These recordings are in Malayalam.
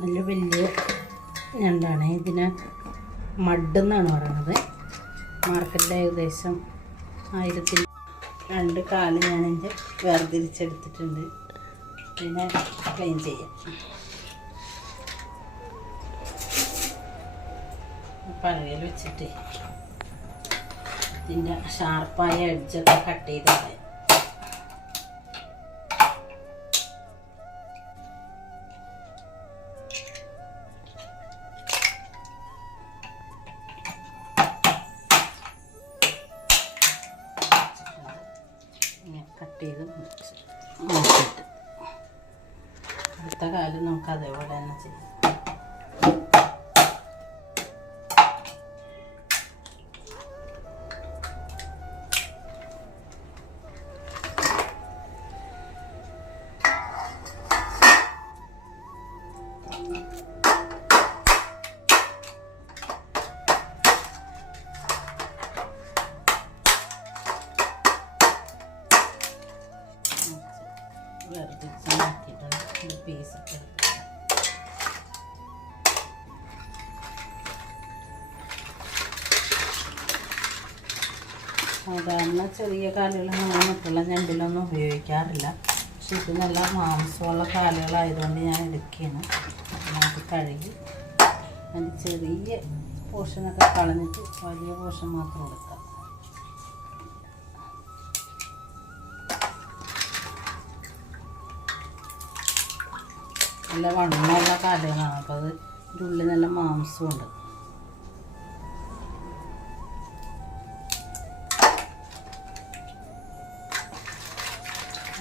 നല്ല വലിയ ഞണ്ടാണ്. ഇതിന് മഡ് എന്നാണ് പറയുന്നത്. മാർക്കറ്റിൽ ഏകദേശം 1000 കാല് ഞാനിൻ്റെ വേർതിരിച്ചെടുത്തിട്ടുണ്ട്. ഇതിനെ ക്ലീൻ ചെയ്യാം. പലകയിൽ വെച്ചിട്ട് ഇതിൻ്റെ ഷാർപ്പായ എഡ്ജൊക്കെ കട്ട് ചെയ്തിട്ട് കട്ട് ചെയ്ത് മാറ്റിയിട്ട് അടുത്ത കാലം നമുക്ക് അതേപോലെ തന്നെ ചെയ്യാം. പീസൊക്കെ സാധാരണ ചെറിയ കാലുകൾ നമ്മൾ മറ്റുള്ള ഞണ്ടിലൊന്നും ഉപയോഗിക്കാറില്ല. പക്ഷെ ഇത് നല്ല മാംസമുള്ള കാലുകളായതുകൊണ്ട് ഞാൻ എടുക്കുകയാണ്. അത് കഴുകി അതിൻ്റെ ചെറിയ പോർഷനൊക്കെ കളഞ്ഞിട്ട് വലിയ പോർഷൻ മാത്രം എടുക്കാം. നല്ല വണ്ണമുള്ള കാലുകളാണ്. അപ്പോൾ അത് ഇതിൻ്റെ ഉള്ളിൽ നല്ല മാംസമുണ്ട്.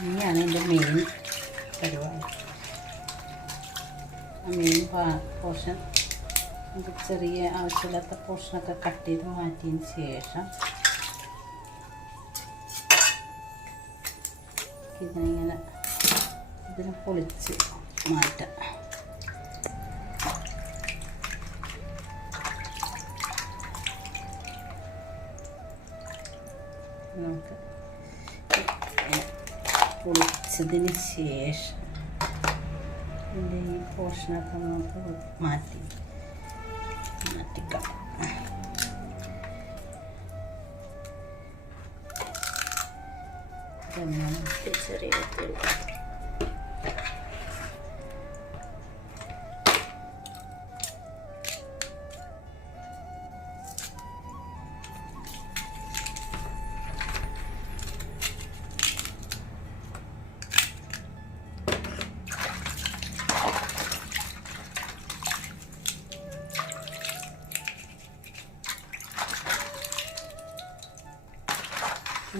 ഇനിയാണ് എൻ്റെ മെയിൻ പരിപാടി. മെയിൻ പോർഷൻ ചെറിയ ആവശ്യമില്ലാത്ത പോർഷനൊക്കെ കട്ട് ചെയ്ത് മാറ്റിയതിന് ശേഷം ഇതിനെ പൊളിച്ച് മാറ്റാം. നമുക്ക് പൊളിച്ചതിന് ശേഷം ഇതിൻ്റെ ഈ പോർഷനൊക്കെ നമുക്ക് മാറ്റിക്കാം. ചെറിയ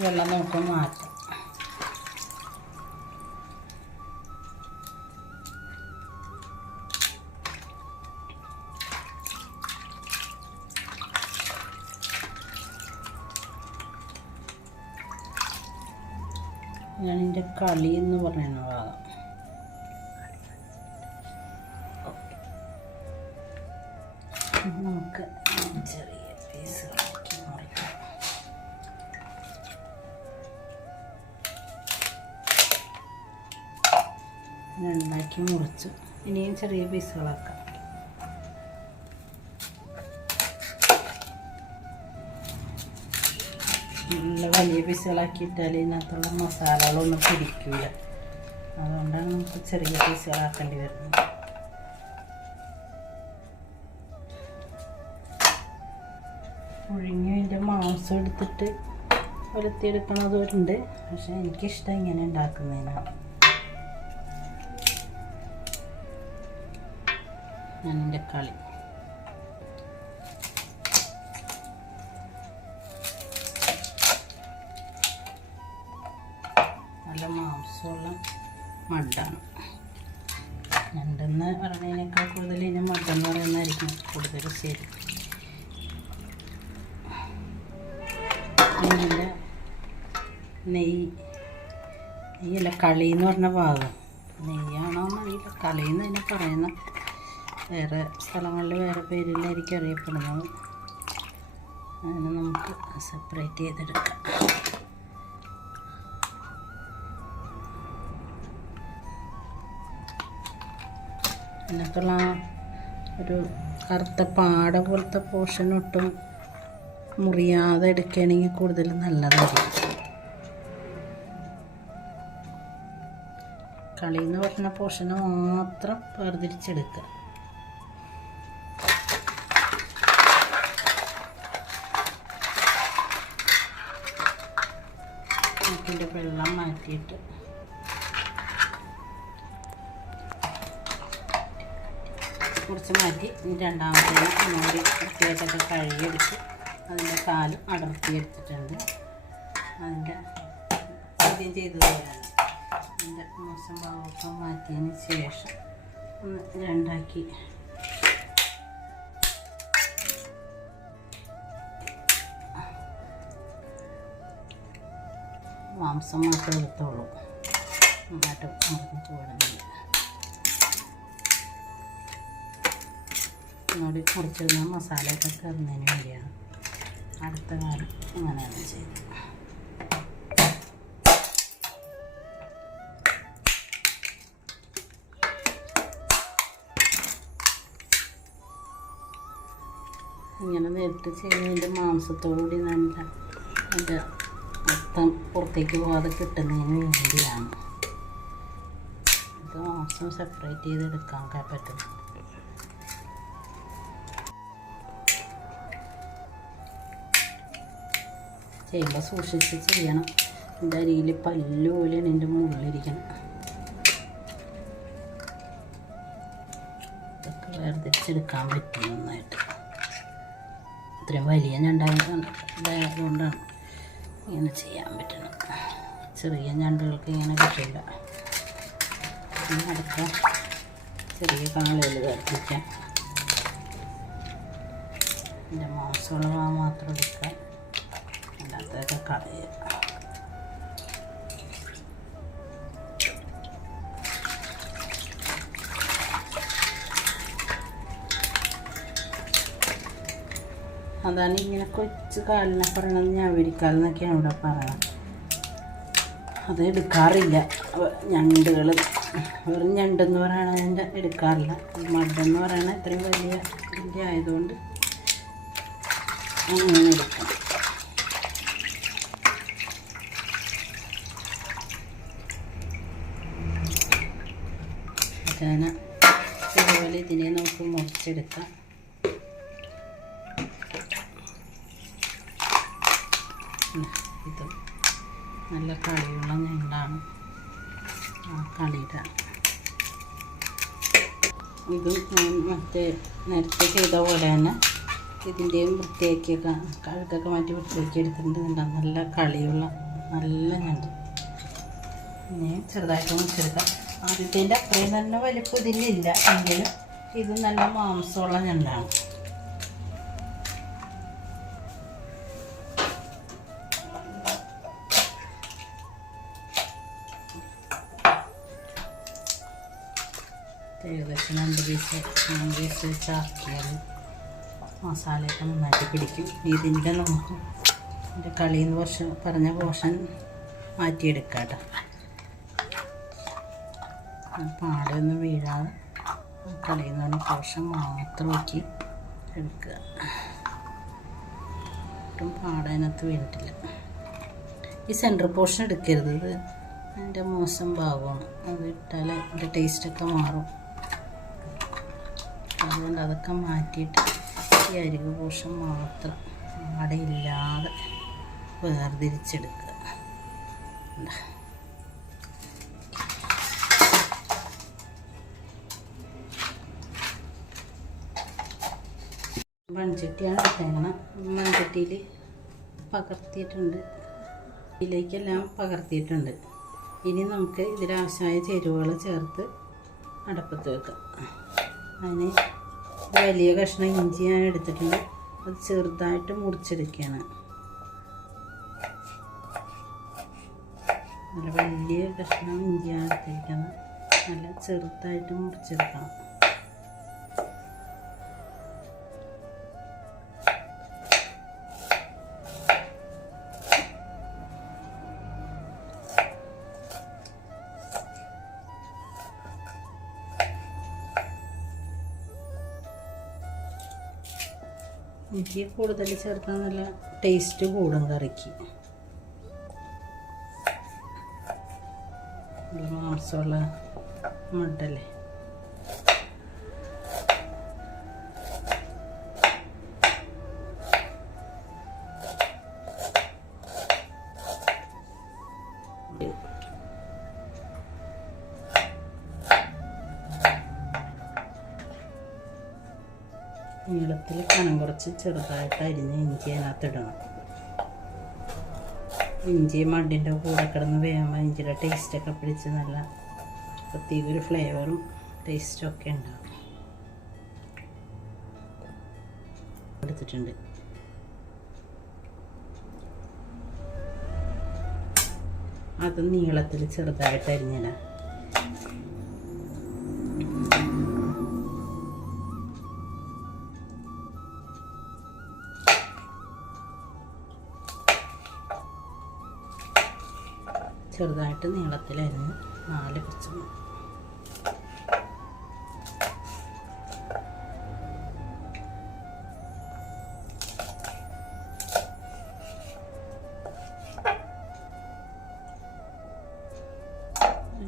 വെള്ളം നമുക്ക് മാറ്റാം. ഞാനിൻ്റെ കളി എന്ന് പറയുന്ന ഭാഗം നമുക്ക് ചെറിയ പീസുകളാക്കി മുറിക്കാം. ഉണ്ടാക്കി മുറിച്ചു. ഇനിയും ചെറിയ പീസുകളാക്കാം. നല്ല വലിയ പീസുകളാക്കിയിട്ടാൽ ഇതിനകത്തുള്ള മസാലകളൊന്നും പിടിക്കില്ല. അതുകൊണ്ടാണ് നമുക്ക് ചെറിയ പീസുകളാക്കേണ്ടി വരുന്നത്. പുഴുങ്ങിയതിൻ്റെ മാംസം എടുത്തിട്ട് വലുത്തിയെടുക്കണതുണ്ട്. പക്ഷെ എനിക്കിഷ്ടം ഇങ്ങനെ ഉണ്ടാക്കുന്നതിനാണ്. ഞാനെൻ്റെ കളി നല്ല മാംസമുള്ള മഡാണ്. ഞണ്ടെന്ന് പറയുന്നതിനേക്കാൾ കൂടുതൽ ഇതിന് മഡെന്ന് പറയുന്നതായിരിക്കും കൂടുതൽ ശരി. ഇതിൻ്റെ നെയ്യല്ല, കളി എന്ന് പറഞ്ഞ ഭാഗം നെയ്യാണോ എന്നറിയില്ല. കളി എന്ന് അതിനെ പറയുന്ന വേറെ സ്ഥലങ്ങളിൽ വേറെ പേരിലായിരിക്കും അറിയപ്പെടുന്നത്. അതിനെ നമുക്ക് സെപ്പറേറ്റ് ചെയ്തെടുക്കാം. അതിനൊക്കെയുള്ള ഒരു കറുത്ത പാട പോലത്തെ പോർഷൻ ഒട്ടും മുറിയാതെ എടുക്കുകയാണെങ്കിൽ കൂടുതൽ നല്ലതായിരിക്കും. കളിയെന്ന് പറഞ്ഞ പോർഷന് മാത്രം വേർതിരിച്ചെടുക്കുക. ഇതിൻ്റെ വെള്ളം മാറ്റിയിട്ട് കുറച്ച് മാറ്റി രണ്ടാമത്തേന് ഒന്നുകൂടി വൃത്തിയായിട്ടൊക്കെ കഴുകിയെടുത്ത് അതിൻ്റെ കാലും അടർത്തിയെടുത്തിട്ടുണ്ട്. അതിൻ്റെ ആദ്യം ചെയ്തതാണ്. അതിൻ്റെ മോശം ഭാഗമൊക്കെ മാറ്റിയതിന് ശേഷം ഒന്ന് രണ്ടാക്കി മാംസം മാത്രം എടുത്തോളൂ, നന്നായിട്ട് മുറിഞ്ഞ് പോടുന്നില്ല. ഒന്നുകൂടി മുറിച്ചിടുന്ന മസാലയൊക്കെ കയറുന്നതിന് വേണ്ടിയാണ്. അടുത്ത കാലം അങ്ങനെയാണ് ചെയ്തത്. ഇങ്ങനെ നേരിട്ട് ചെയ്യുന്നതിൻ്റെ മാംസത്തോടുകൂടി നല്ല അതിൻ്റെ മൊത്തം പുറത്തേക്ക് പോകാതെ കിട്ടുന്നതിന് വേണ്ടിയാണ്. ഇത് മാംസം സെപ്പറേറ്റ് ചെയ്തെടുക്കാൻ പറ്റും. ചെയ്യുമ്പോൾ സൂക്ഷിച്ച് ചെയ്യണം. എൻ്റെ അരിയിൽ പല്ല് പോലെയാണ് എൻ്റെ മുള്ളിരിക്കണം. ഇതൊക്കെ വേർതിരിച്ചെടുക്കാൻ പറ്റും നന്നായിട്ട്. ഇത്രയും വലിയ ഞണ്ടായതുകൊണ്ടാണ് ഇങ്ങനെ ചെയ്യാൻ പറ്റണം. ചെറിയ ഞണ്ടുകൾക്ക് ഇങ്ങനെ കിട്ടില്ല. അടുത്ത ചെറിയ കാളുകൾ വേർതിരിക്കാം. എൻ്റെ മാംസമുള്ള മാത്രം എടുക്കുക, അല്ലാത്തതൊക്കെ കളയുക. അതാണ് ഇങ്ങനെ കൊച്ചു കാലിനെ പറയണത് ഞാവരിക്കാലെന്നൊക്കെയാണ് ഇവിടെ പറയണത്. അത് എടുക്കാറില്ല ഞണ്ടുകൾ. വെറും ഞണ്ടെന്ന് പറയണതിൻ്റെ എടുക്കാറില്ല. മഡെന്ന് പറയണ ഇത്രയും വലിയ ഇതിൻ്റെ ആയതുകൊണ്ട് അങ്ങനെ എടുക്കാം. അതിനെ ഇതുപോലെ ഇതിനെ നമുക്ക് മുറിച്ചെടുക്കാം. ഇത് നല്ല കളിയുള്ള ഞണ്ടാണ്. ആ കളിയുടെ ഇതും മറ്റേ നേരത്തെ ചെയ്ത പോലെ തന്നെ ഇതിൻ്റെയും വൃത്തിയാക്കിയൊക്കെ കഴുകൊക്കെ മാറ്റി വൃത്തിയാക്കി എടുത്തിട്ടുണ്ട്. നല്ല കളിയുള്ള നല്ല ഞണ്ട്. ഇനിയും ചെറുതായിട്ട് മുറിച്ചെടുക്കാം. ആദ്യത്തിൻ്റെ അത്രയും തന്നെ വലിപ്പം ഇതിലില്ല എങ്കിലും ഇത് നല്ല മാംസമുള്ള ഞണ്ടാണ്. ഏകദേശം 2 പീസ് വെച്ചാക്കിയാൽ മസാലയൊക്കെ നന്നായിട്ട് പിടിക്കും. ഇതിൻ്റെ നമുക്ക് ഇതിൻ്റെ കളിയെന്ന് പറഞ്ഞ പോർഷൻ മാറ്റിയെടുക്കാം കേട്ടോ. പാടൊന്നും വീഴാതെ കളിയെന്ന് പറഞ്ഞ പോർഷൻ മാത്രം നോക്കി എടുക്കുക. ഒട്ടും പാടതിനകത്ത് വീണിട്ടില്ല. ഈ സെൻറ്റർ പോർഷൻ എടുക്കരുത്. ഇത് അതിൻ്റെ മോശം ഭാഗമാണ്. അത് ഇട്ടാൽ അതിൻ്റെ ടേസ്റ്റൊക്കെ മാറും. അതുകൊണ്ട് അതൊക്കെ മാറ്റിയിട്ട് ഈ അരികു പോർഷൻ മാത്രം അടയില്ലാതെ വേർതിരിച്ചെടുക്കുക. മൺചട്ടിയാണ് എടുത്തേക്കണം. മൺചട്ടിയിൽ പകർത്തിയിട്ടുണ്ട്. ഇതിലേക്കെല്ലാം പകർത്തിയിട്ടുണ്ട്. ഇനി നമുക്ക് ഇതിലാവശ്യമായ ചേരുവകൾ ചേർത്ത് അടപ്പത്ത് വെക്കാം. അതിന് വലിയ കഷ്ണം ഇഞ്ചി ഞാൻ എടുത്തിട്ടുണ്ട്. അത് ചെറുതായിട്ട് മുറിച്ചെടുക്കുകയാണ്. നല്ല വലിയ കഷ്ണം ഇഞ്ചിയാണ് എടുത്തിരിക്കുന്നത്. നല്ല ചെറുതായിട്ട് മുറിച്ചെടുക്കണം. ഇഞ്ചി കൂടുതൽ ചേർത്താൽ നല്ല ടേസ്റ്റ് കൂടും കറിക്ക്. നല്ല മാംസമുള്ള മുട്ടല്ലേ. നീളത്തിൽ കനം കുറച്ച് ചെറുതായിട്ട് അരിഞ്ഞ് ഇഞ്ചി അതിനകത്തിടണം. ഇഞ്ചി മണ്ണിൻ്റെ കൂടെ കിടന്ന് വേകുമ്പോൾ ഇഞ്ചിയുടെ ടേസ്റ്റൊക്കെ പിടിച്ച് നല്ല പ്രത്യേക ഒരു ഫ്ലേവറും ടേസ്റ്റും ഒക്കെ ഉണ്ടാകും. എടുത്തിട്ടുണ്ട്. അത് നീളത്തിൽ ചെറുതായിട്ട് അരിഞ്ഞിടാം. ചെറുതായിട്ട് നീളത്തിലരിഞ്ഞ് 4 പച്ചമുളക്.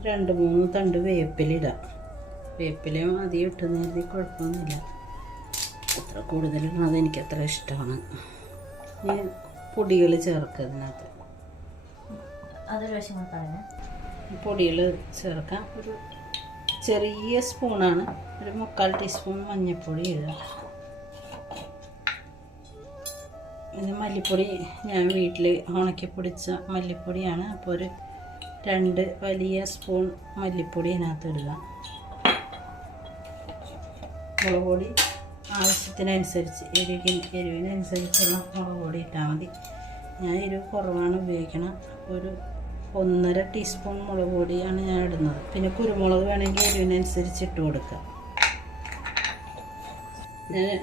രണ്ട് 3 തണ്ട് വേപ്പിലിടാം. വേപ്പിലയും അധികം ഇട്ടുന്നതിൽ കുഴപ്പമൊന്നുമില്ല. അത്ര കൂടുതലിടുന്നത് എനിക്കത്ര ഇഷ്ടമാണ്. ഇനി പൊടികൾ ചേർക്കുക അതിനകത്ത്. അതൊരു വശം കൊടുക്കാതെ പൊടികൾ ചേർക്കാം. ഒരു ചെറിയ സ്പൂണാണ്, ഒരു 3/4 ടീസ്പൂൺ മഞ്ഞൾപ്പൊടി ഇടുക. പിന്നെ മല്ലിപ്പൊടി ഞാൻ വീട്ടിൽ ഉണക്കി പൊടിച്ച മല്ലിപ്പൊടിയാണ്. അപ്പോൾ ഒരു 2 വലിയ സ്പൂൺ മല്ലിപ്പൊടി അതിനകത്ത് ഇടുക. മുളക് പൊടി ആവശ്യത്തിനനുസരിച്ച് എരിവിനനുസരിച്ചുള്ള മുളക് പൊടി ഇട്ടാൽ മതി. ഞാൻ എരിവ് കുറവാണ് ഉപയോഗിക്കണം. ഒരു 1.5 ടീസ്പൂൺ മുളക് പൊടിയാണ് ഞാൻ ഇടുന്നത്. പിന്നെ കുരുമുളക് വേണമെങ്കിൽ എരിവിനനുസരിച്ച് ഇട്ട് കൊടുക്കുക.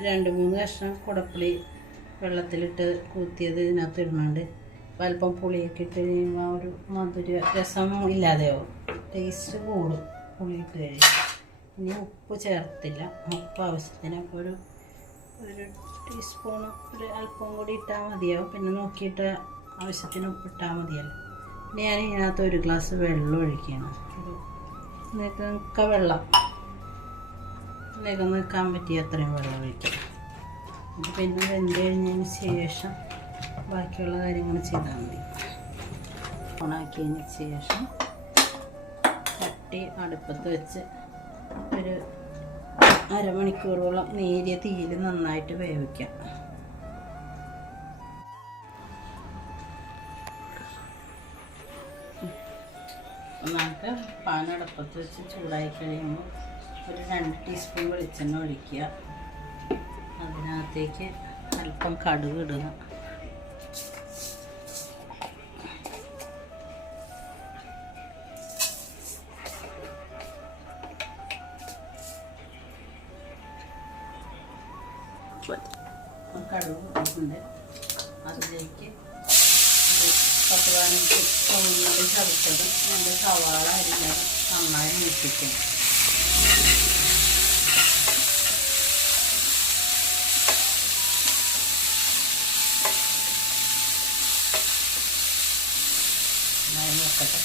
ഞാൻ 2-3 കഷ്ണം കുടപ്പുളി വെള്ളത്തിലിട്ട് കൂത്തിയത് ഇതിനകത്ത് ഇടുന്നുണ്ട്. അല്പം പുളിയൊക്കെ ഇട്ട് കഴിയുമ്പോൾ ഒരു മധുര രസം ഇല്ലാതെയാവും, ടേസ്റ്റ് കൂടും പുളി ഇട്ട് കഴിയുമ്പോൾ. ഇനി ഉപ്പ് ചേർത്തില്ല. ഉപ്പ് ആവശ്യത്തിന് ഒരു ടീസ്പൂൺ ഒരു അല്പം കൂടി ഇട്ടാൽ മതിയാവും. പിന്നെ നോക്കിയിട്ട് ആവശ്യത്തിന് ഉപ്പിട്ടാൽ മതിയല്ലോ. ഞാൻ ഇതിനകത്ത് 1 ഗ്ലാസ് വെള്ളം ഒഴിക്കുകയാണ്. വെള്ളം നിൽക്കാൻ പറ്റിയ അത്രയും വെള്ളം ഒഴിക്കുക. പിന്നെ വെന്ത് കഴിഞ്ഞതിന് ശേഷം ബാക്കിയുള്ള കാര്യങ്ങൾ ചെയ്താൽ മതി. ഓണാക്കിയതിന് ശേഷം ചട്ടി അടുപ്പത്ത് വെച്ച് ഒരു അരമണിക്കൂറോളം നേരിയ തീയിൽ നന്നായിട്ട് വേവിക്കാം. നമുക്ക് പാൻ അടുപ്പത്ത് വെച്ച് ചൂടായി കഴിയുമ്പോൾ ഒരു 2 ടീസ്പൂൺ വെളിച്ചെണ്ണ ഒഴിക്കുക. അതിനകത്തേക്ക് അല്പം കടുക് ഇടുക. കടുക് ഇട്ടിട്ടുണ്ട്. അതിലേക്ക് 10-15 ചുവന്നുള്ളി ചതച്ചതും നല്ല സവാള അരിഞ്ഞത് നന്നായി മൂപ്പിക്കും. നന്നായി നോക്കട്ടെ.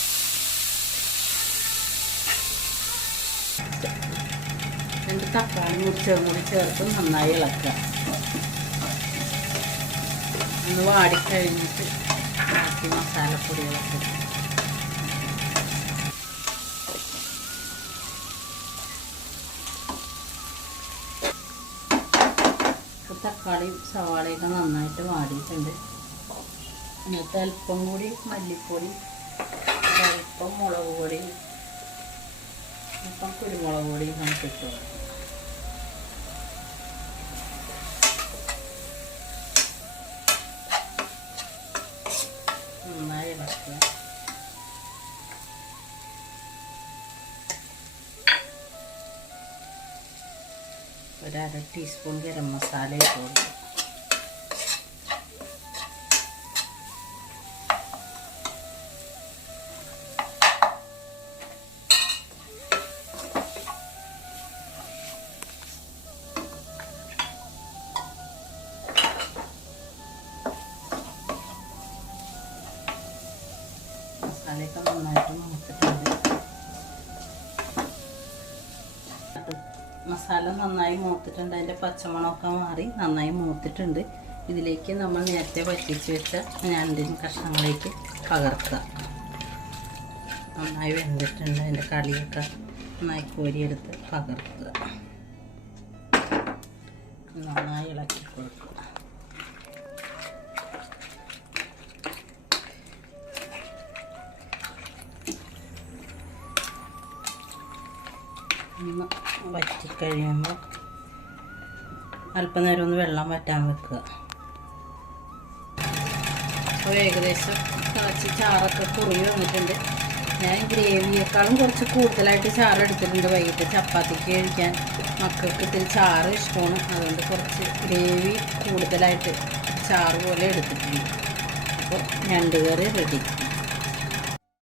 രണ്ട് തക്കാളി മുറിച്ചതും കൂടി ചേർത്ത് നന്നായി ഇളക്കുക. ഒന്ന് വാടിക്കഴിഞ്ഞിട്ട് ബാക്കി മസാലപ്പൊടികളൊക്കെ തക്കാളിയും സവാളയൊക്കെ നന്നായിട്ട് വാടിയിട്ടുണ്ട്. എന്നിട്ട് അല്പം കൂടി മല്ലിപ്പൊടി, അല്പം മുളക് പൊടി, അല്പം കുരുമുളക് പൊടി നമുക്ക് ഇട്ട് കൊടുക്കാം. നന്നായി ഇളക്കുക. ഒരു 1/2 ടീസ്പൂൺ ഗരം മസാല ഇട്ട് കൊടുക്കുക. മസാലയൊക്കെ നന്നായിട്ട് മൂത്തിട്ടുണ്ട്. മസാല നന്നായി മൂത്തിട്ടുണ്ട്, അതിൻ്റെ പച്ചമണമൊക്കെ മാറി നന്നായി മൂത്തിട്ടുണ്ട്. ഇതിലേക്ക് നമ്മൾ നേരത്തെ വറ്റിച്ച് വെച്ച ഞണ്ടിൻ കഷ്ണങ്ങളിലേക്ക് പകർത്തുക. നന്നായി വെന്തിട്ടുണ്ട്, അതിൻ്റെ കളിയൊക്കെ നന്നായി കോരിയെടുത്ത് പകർത്തുക. നന്നായി ഇളക്കി കൊടുക്കുക. ഒന്ന് വറ്റിക്കഴിയുമ്പോൾ അല്പനേരം ഒന്ന് വെള്ളം വറ്റാൻ വെക്കുക. അപ്പോൾ ഏകദേശം തിളച്ച് ചാറൊക്കെ കുറുകി വന്നിട്ടുണ്ട്. ഞാൻ ഗ്രേവിയേക്കാളും കുറച്ച് കൂടുതലായിട്ട് ചാറ് എടുത്തിട്ടുണ്ട്. വൈകിട്ട് ചപ്പാത്തിക്ക് കഴിക്കാൻ മക്കൾക്ക് ഇത്തിരി ചാറ് ഇഷ്ടമാണ്, അതുകൊണ്ട് കുറച്ച് ഗ്രേവി കൂടുതലായിട്ട് ചാറ് പോലെ എടുത്തിട്ടുണ്ട്. അപ്പോൾ ഞണ്ട് കറി റെഡി.